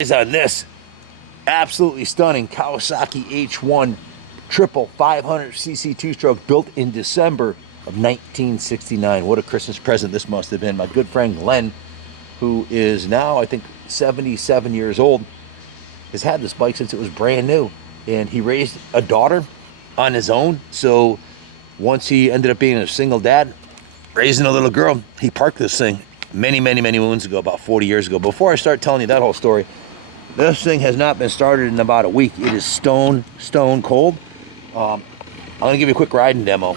Is on this absolutely stunning Kawasaki H1 triple 500cc two-stroke built in December of 1969. What a Christmas present this must have been. My good friend Glenn, who is now I think 77 years old, has had this bike since it was brand new, and he raised a daughter on his own. So once he ended up being a single dad raising a little girl, he parked this thing many moons ago, about 40 years ago. Before I start telling you that whole story, this thing has not been started in about a week. It is stone cold. I'm gonna give you a quick riding demo.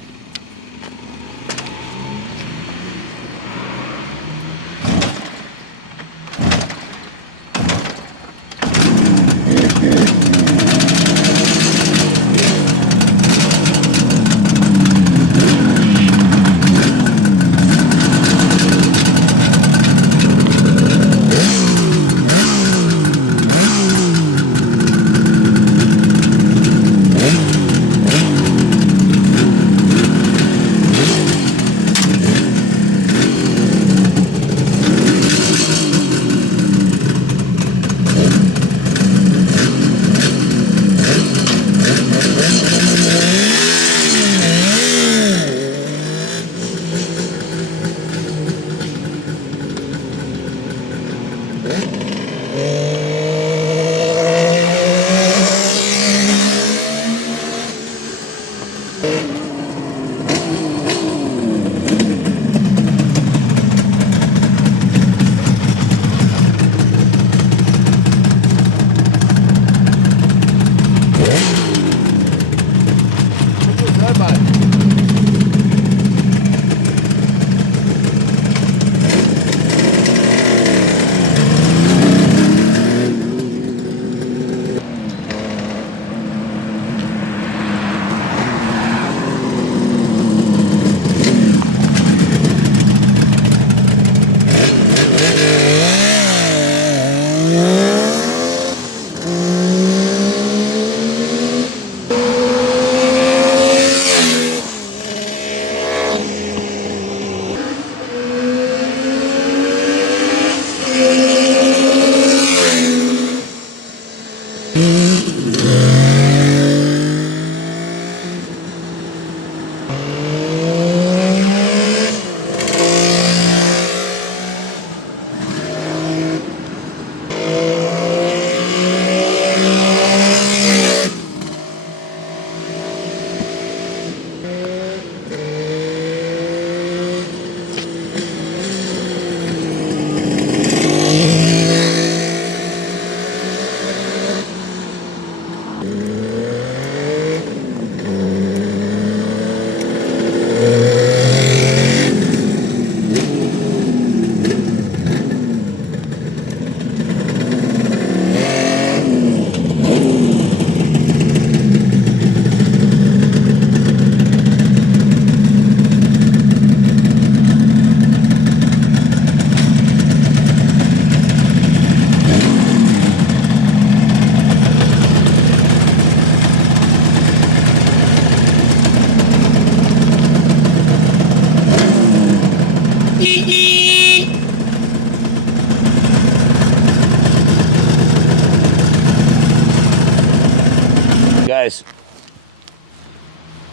Guys,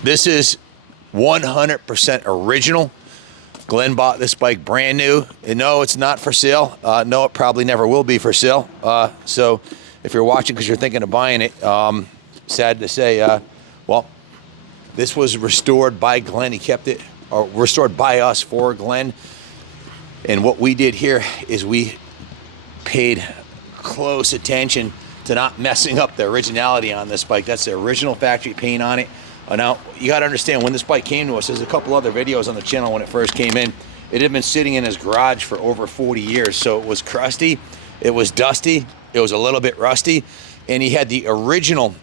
this is 100% original. Glenn bought this bike brand new, and no, it's not for sale. No, it probably never will be for sale. So if you're watching because you're thinking of buying it, sad to say, well, this was restored by Glenn. He kept it, or restored by us for Glenn. And what we did here is we paid close attention to not messing up the originality on this bike. That's the original factory paint on it. Now, you got to understand, when this bike came to us, there's a couple other videos on the channel when it first came in. It had been sitting in his garage for over 40 years, so it was crusty, it was dusty, it was a little bit rusty, and he had the original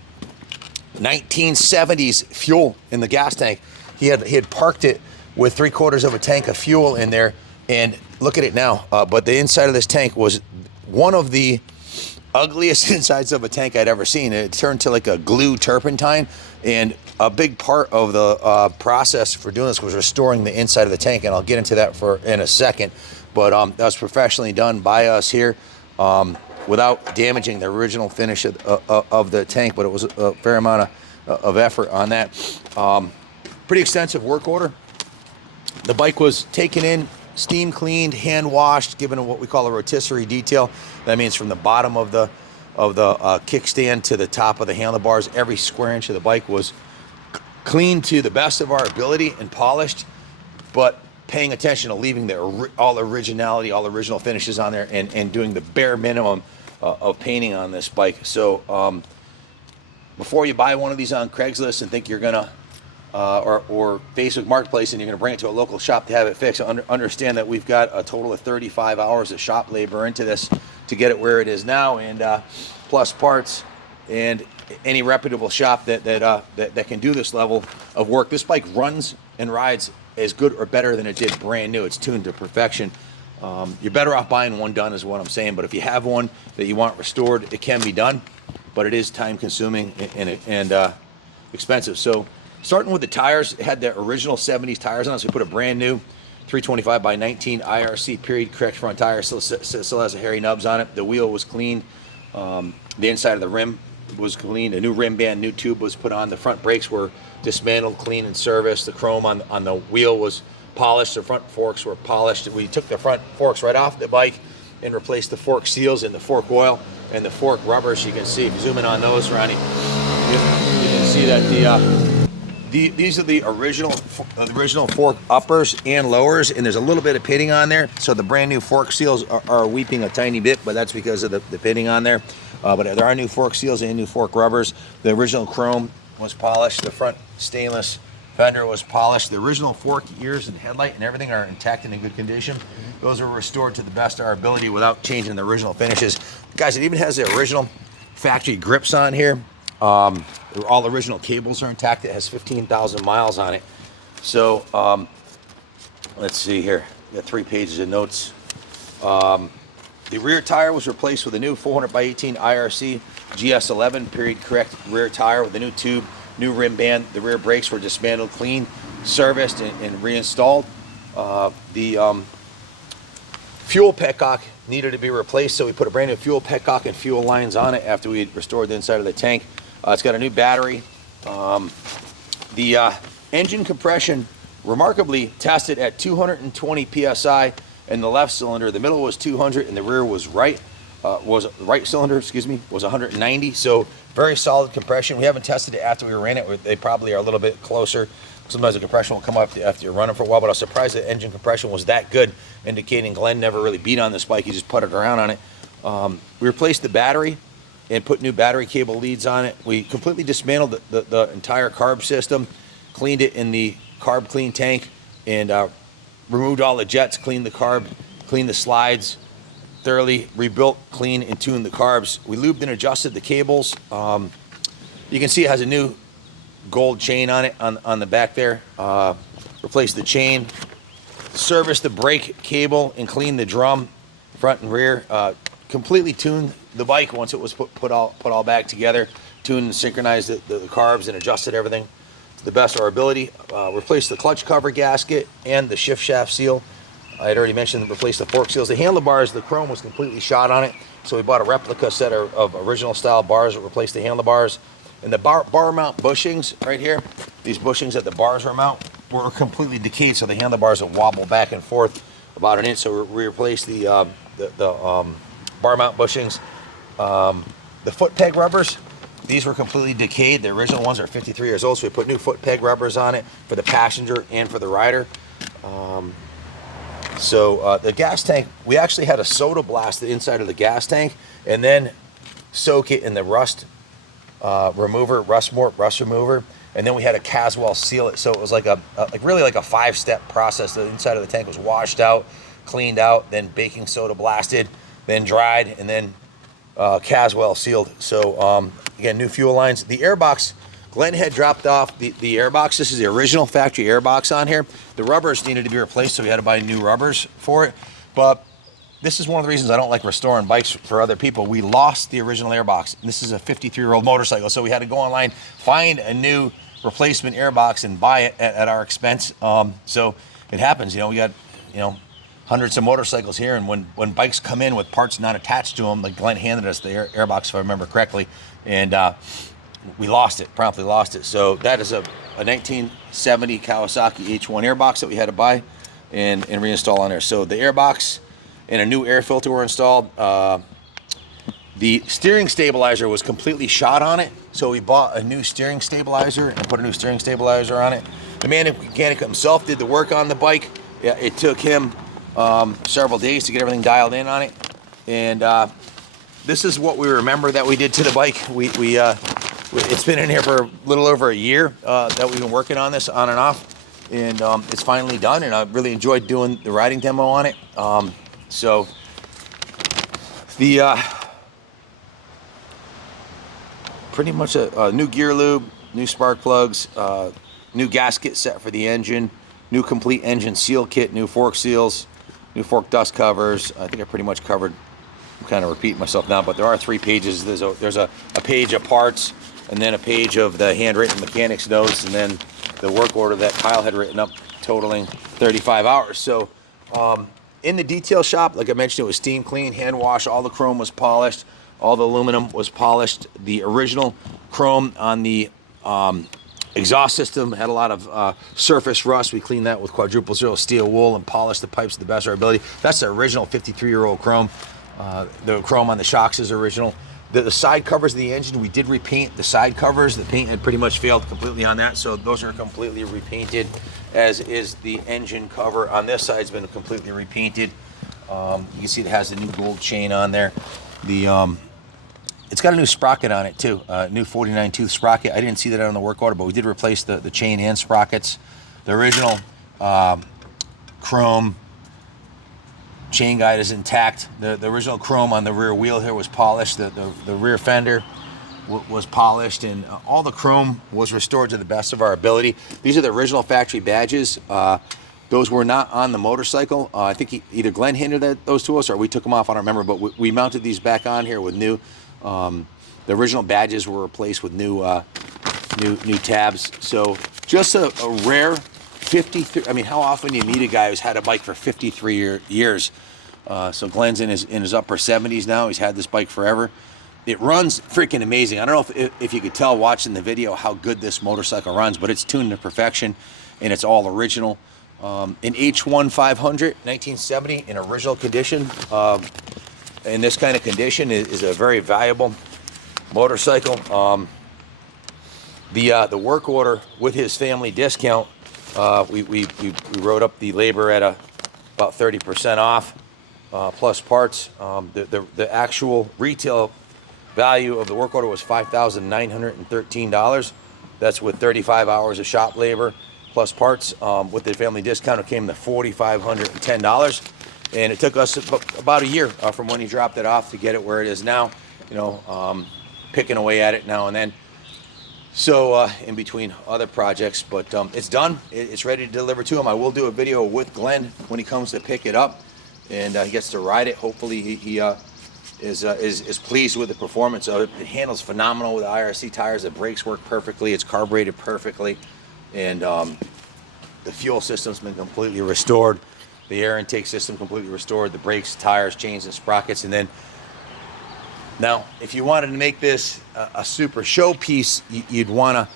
1970s fuel in the gas tank. He had parked it with 3/4 of a tank of fuel in there, and look at it now. But the inside of this tank was one of the ugliest insides of a tank I'd ever seen. It turned to like a glue turpentine, and a big part of the process for doing this was restoring the inside of the tank, and I'll get into that in a second. But that was professionally done by us here. without damaging the original finish of the tank, but it was a fair amount of effort on that. Pretty extensive work order. The bike was taken in, steam cleaned, hand washed, given what we call a rotisserie detail. That means from the bottom of the kickstand to the top of the handlebars, every square inch of the bike was cleaned to the best of our ability and polished, but paying attention to leaving all originality, all original finishes on there, and doing the bare minimum of painting on this bike. So before you buy one of these on Craigslist and think you're gonna or Facebook Marketplace and you're gonna bring it to a local shop to have it fixed, understand that we've got a total of 35 hours of shop labor into this to get it where it is now, and plus parts, and any reputable shop that can do this level of work. This bike runs and rides as good or better than it did brand new. It's tuned to perfection. You're better off buying one done, is what I'm saying. But if you have one that you want restored, it can be done, but it is time consuming and expensive. So starting with the tires, it had the original 70s tires on it. So we put a brand new 325 by 19 IRC period correct front tire. Still has a hairy nubs on it. The wheel was cleaned. The inside of the rim was cleaned. A new rim band, new tube was put on. The front brakes were dismantled, cleaned, and serviced. The chrome on the wheel was polished. The front forks were polished. We took the front forks right off the bike and replaced the fork seals and the fork oil and the fork rubbers. You can see, if you zoom in on those, Ronnie, you can see that these are the original fork uppers and lowers, and there's a little bit of pitting on there. So the brand new fork seals are weeping a tiny bit, but that's because of the pitting on there. But there are new fork seals and new fork rubbers. The original chrome was polished. The front stainless fender was polished. The original fork ears and headlight and everything are intact and in good condition. Those are restored to the best of our ability without changing the original finishes. Guys, it even has the original factory grips on here. All original cables are intact. It has 15,000 miles on it. So let's see here. We got 3 pages of notes. The rear tire was replaced with a new 400 by 18 IRC GS11 period correct rear tire with a new tube, new rim band. The rear brakes were dismantled, cleaned, serviced, and reinstalled. The fuel petcock needed to be replaced, so we put a brand new fuel petcock and fuel lines on it after we had restored the inside of the tank. It's got a new battery. The engine compression remarkably tested at 220 psi in the left cylinder. The middle was 200 and the rear was right cylinder, was 190. So very solid compression. We haven't tested it after we ran it. They probably are a little bit closer. Sometimes the compression will come up after you're running for a while, but I was surprised that engine compression was that good, indicating Glenn never really beat on this bike. He just putted around on it. We replaced the battery and put new battery cable leads on it. We completely dismantled the entire carb system, cleaned it in the carb clean tank, and removed all the jets, cleaned the carb, cleaned the slides, thoroughly rebuilt, cleaned, and tuned the carbs. We lubed and adjusted the cables. You can see it has a new gold chain on it on the back there. Replaced the chain, serviced the brake cable, and cleaned the drum, front and rear. Completely tuned the bike once it was put all back together, tuned and synchronized the carbs and adjusted everything to the best of our ability. Replaced the clutch cover gasket and the shift shaft seal. I had already mentioned replaced the fork seals. The handlebars, the chrome was completely shot on it, so we bought a replica set of original style bars that replaced the handlebars. And the bar mount bushings right here, these bushings that the bars are mount were completely decayed, so the handlebars would wobble back and forth about an inch. So we replaced the bar mount bushings. The foot peg rubbers, these were completely decayed. The original ones are 53 years old, so we put new foot peg rubbers on it for the passenger and for the rider. The gas tank, we actually had a soda blast the inside of the gas tank and then soak it in the rust remover, and then we had a Caswell seal it. So it was like really like a 5-step process. The inside of the tank was washed out, cleaned out, then baking soda blasted, then dried, and then Caswell sealed. So again, new fuel lines. The airbox, Glenn had dropped off the airbox. This is the original factory airbox on here. The rubbers needed to be replaced, so we had to buy new rubbers for it. But this is one of the reasons I don't like restoring bikes for other people. We lost the original airbox. This is a 53-year-old motorcycle, so we had to go online, find a new replacement airbox and buy it at our expense. So it happens, we got, hundreds of motorcycles here, and when bikes come in with parts not attached to them, like Glenn handed us the airbox, if I remember correctly, and we lost it, promptly lost it. So that is a 1970 Kawasaki H1 airbox that we had to buy and reinstall on there. So the airbox and a new air filter were installed. The steering stabilizer was completely shot on it, so we bought a new steering stabilizer and put a new steering stabilizer on it. The mechanic himself did the work on the bike. Yeah, it took him several days to get everything dialed in on it, and this is what we remember that we did to the bike. It's been in here for a little over a year that we've been working on this on and off, and it's finally done, and I really enjoyed doing the riding demo on it. So the pretty much a new gear lube, new spark plugs, new gasket set for the engine, new complete engine seal kit, new fork seals, new fork dust covers. I think I pretty much covered. I'm kind of repeating myself now, but there are 3 pages. There's a page of parts, and then a page of the handwritten mechanics notes, and then the work order that Kyle had written up, totaling 35 hours. So in the detail shop, like I mentioned, it was steam clean, hand wash, all the chrome was polished, all the aluminum was polished. The original chrome on the exhaust system had a lot of surface rust. We cleaned that with quadruple zero steel wool and polished the pipes to the best of our ability. That's the original 53-year-old chrome. The chrome on the shocks is original. The side covers of the engine, we did repaint the side covers. The paint had pretty much failed completely on that, so those are completely repainted, as is the engine cover. On this side has been completely repainted. You can see it has the new gold chain on there. It's got a new sprocket on it too, new 49 tooth sprocket. I didn't see that on the work order, but we did replace the chain and sprockets. The original chrome chain guide is intact. The original chrome on the rear wheel here was polished. The rear fender was polished, and all the chrome was restored to the best of our ability. These are the original factory badges. Those were not on the motorcycle. I think either Glenn handed those to us or we took them off, I don't remember, but we mounted these back on here with new. The original badges were replaced with new tabs. So just a rare 53. I mean, how often do you meet a guy who's had a bike for 53 years? So Glenn's in his upper 70s now. He's had this bike forever. It runs freaking amazing. I don't know if you could tell watching the video how good this motorcycle runs, but it's tuned to perfection, and it's all original. An H1 500, 1970, in original condition. In this kind of condition is a very valuable motorcycle. The work order with his family discount, we wrote up the labor at about 30% off, plus parts. The actual retail value of the work order was $5,913. That's with 35 hours of shop labor plus parts. With the family discount, it came to $4,510, and it took us about a year from when he dropped it off to get it where it is now. You know, picking away at it now and then. So in between other projects, but it's done. It's ready to deliver to him. I will do a video with Glenn when he comes to pick it up, and he gets to ride it. Hopefully he is pleased with the performance of it. It handles phenomenal with the IRC tires. The brakes work perfectly. It's carbureted perfectly, and the fuel system's been completely restored. The air intake system completely restored. The brakes, tires, chains, and sprockets. And then now, if you wanted to make this a super showpiece, you'd want to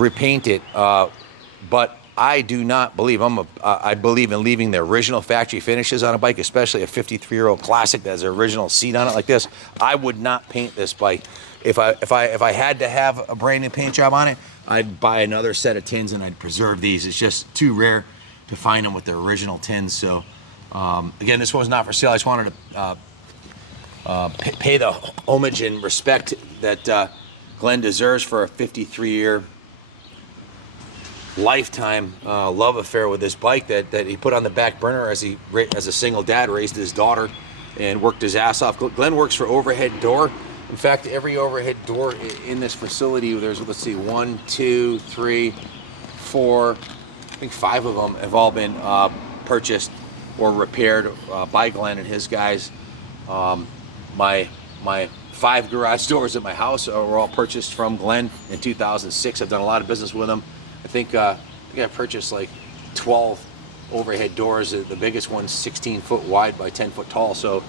repaint it. But I do not believe I believe in leaving the original factory finishes on a bike, especially a 53-year-old classic that has an original seat on it like this. I would not paint this bike. If I had to have a brand new paint job on it, I'd buy another set of tins and I'd preserve these. It's just too rare to find them with the original tins. So again, this one's not for sale. I just wanted to pay the homage and respect that Glenn deserves for a 53-year lifetime love affair with this bike that he put on the back burner as a single dad raised his daughter and worked his ass off. Glenn works for Overhead Door. In fact, every overhead door in this facility, there's, let's see, 1, 2, 3, 4, I think 5 of them have all been purchased or repaired by Glenn and his guys. My 5 garage doors at my house were all purchased from Glenn in 2006. I've done a lot of business with him. I think I purchased like 12 overhead doors. The biggest one's 16 foot wide by 10 foot tall. So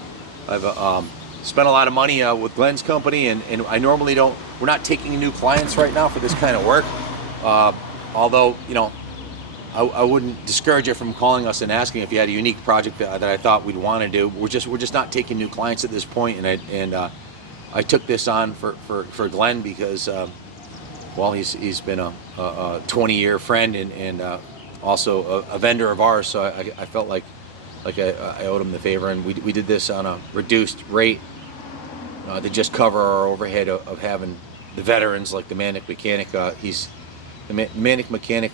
I've spent a lot of money with Glenn's company, and I normally don't, we're not taking new clients right now for this kind of work. Although, you know, I wouldn't discourage you from calling us and asking if you had a unique project that I thought we'd want to do. We're just not taking new clients at this point, and I took this on for Glenn because well, he's been a 20-year friend and also a vendor of ours. So I felt like I owed him the favor, and we did this on a reduced rate to just cover our overhead of having the veterans like the Manic Mechanic. He's the Manic Mechanic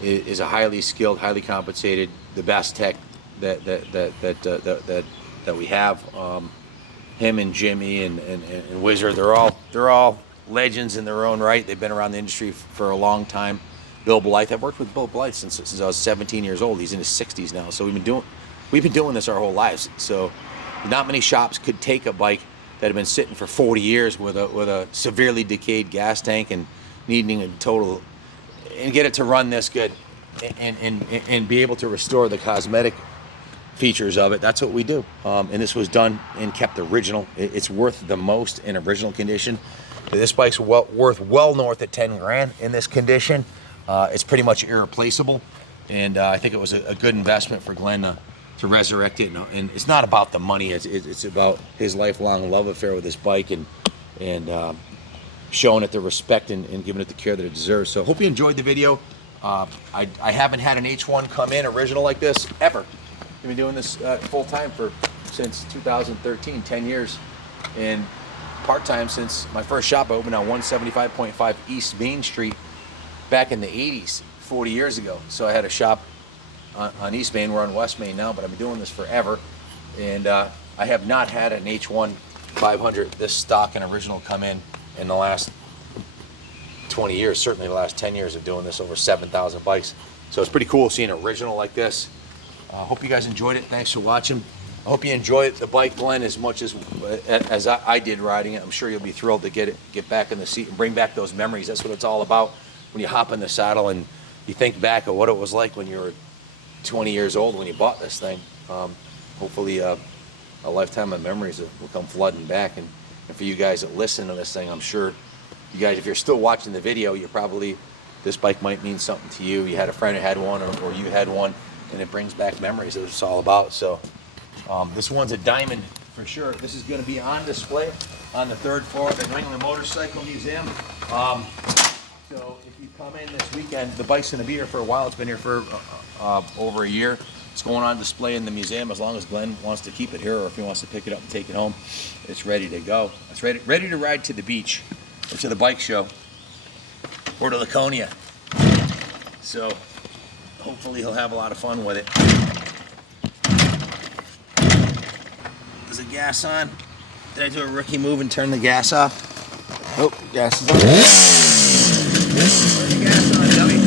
is a highly skilled, highly compensated, the best tech that we have. Him and Jimmy and Wizard, they're all legends in their own right. They've been around the industry for a long time. Bill Blythe, I've worked with Bill Blythe since I was 17 years old. He's in his 60s now, so we've been doing this our whole lives. So not many shops could take a bike that had been sitting for 40 years with a severely decayed gas tank and needing a total, and get it to run this good and be able to restore the cosmetic features of it. That's what we do. And this was done and kept original. It's worth the most in original condition. This bike's worth well north of 10 grand in this condition. It's pretty much irreplaceable, and I think it was a good investment for Glenn to resurrect it. And it's not about the money. It's about his lifelong love affair with this bike and showing it the respect and giving it the care that it deserves. So hope you enjoyed the video. I haven't had an H1 come in original like this ever. I've been doing this full time since 2013, 10 years, and part-time since my first shop. I opened on 175.5 East Main Street back in the 80s, 40 years ago. So I had a shop on East Main. We're on West Main now, but I've been doing this forever, and I have not had an H1 500 this stock and original come in the last 20 years, certainly the last 10 years of doing this, over 7,000 bikes. So it's pretty cool seeing an original like this. Hope you guys enjoyed it. Thanks for watching. I hope you enjoy the bike, Glenn, as much as I did riding it. I'm sure you'll be thrilled to get back in the seat and bring back those memories. That's what it's all about when you hop in the saddle and you think back of what it was like when you were 20 years old when you bought this thing. Hopefully a lifetime of memories will come flooding back. And for you guys that listen to this thing, I'm sure you guys, if you're still watching the video, this bike might mean something to you. You had a friend who had one, or you had one, and it brings back memories. That's what it's all about. So this one's a diamond for sure. This is going to be on display on the 3rd floor of the New England Motorcycle Museum. So if you come in this weekend, the bike's going to be here for a while. It's been here for over a year. It's going on display in the museum as long as Glenn wants to keep it here, or if he wants to pick it up and take it home. It's ready to go. It's ready to ride to the beach, or to the bike show, or to Laconia. So hopefully he'll have a lot of fun with it. Is the gas on? Did I do a rookie move and turn the gas off? Oh, gas is on. Turn the gas on, dummy.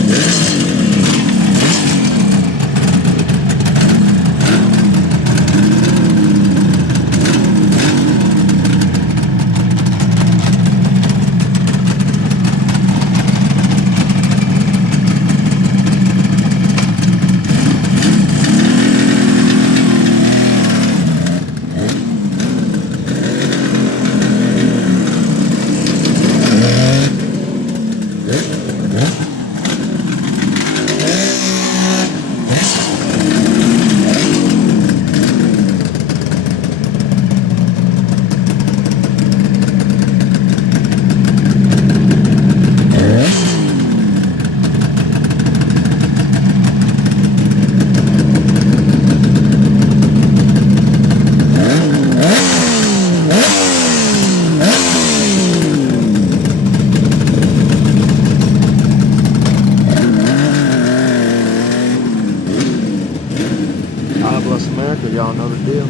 God bless America, y'all know the deal.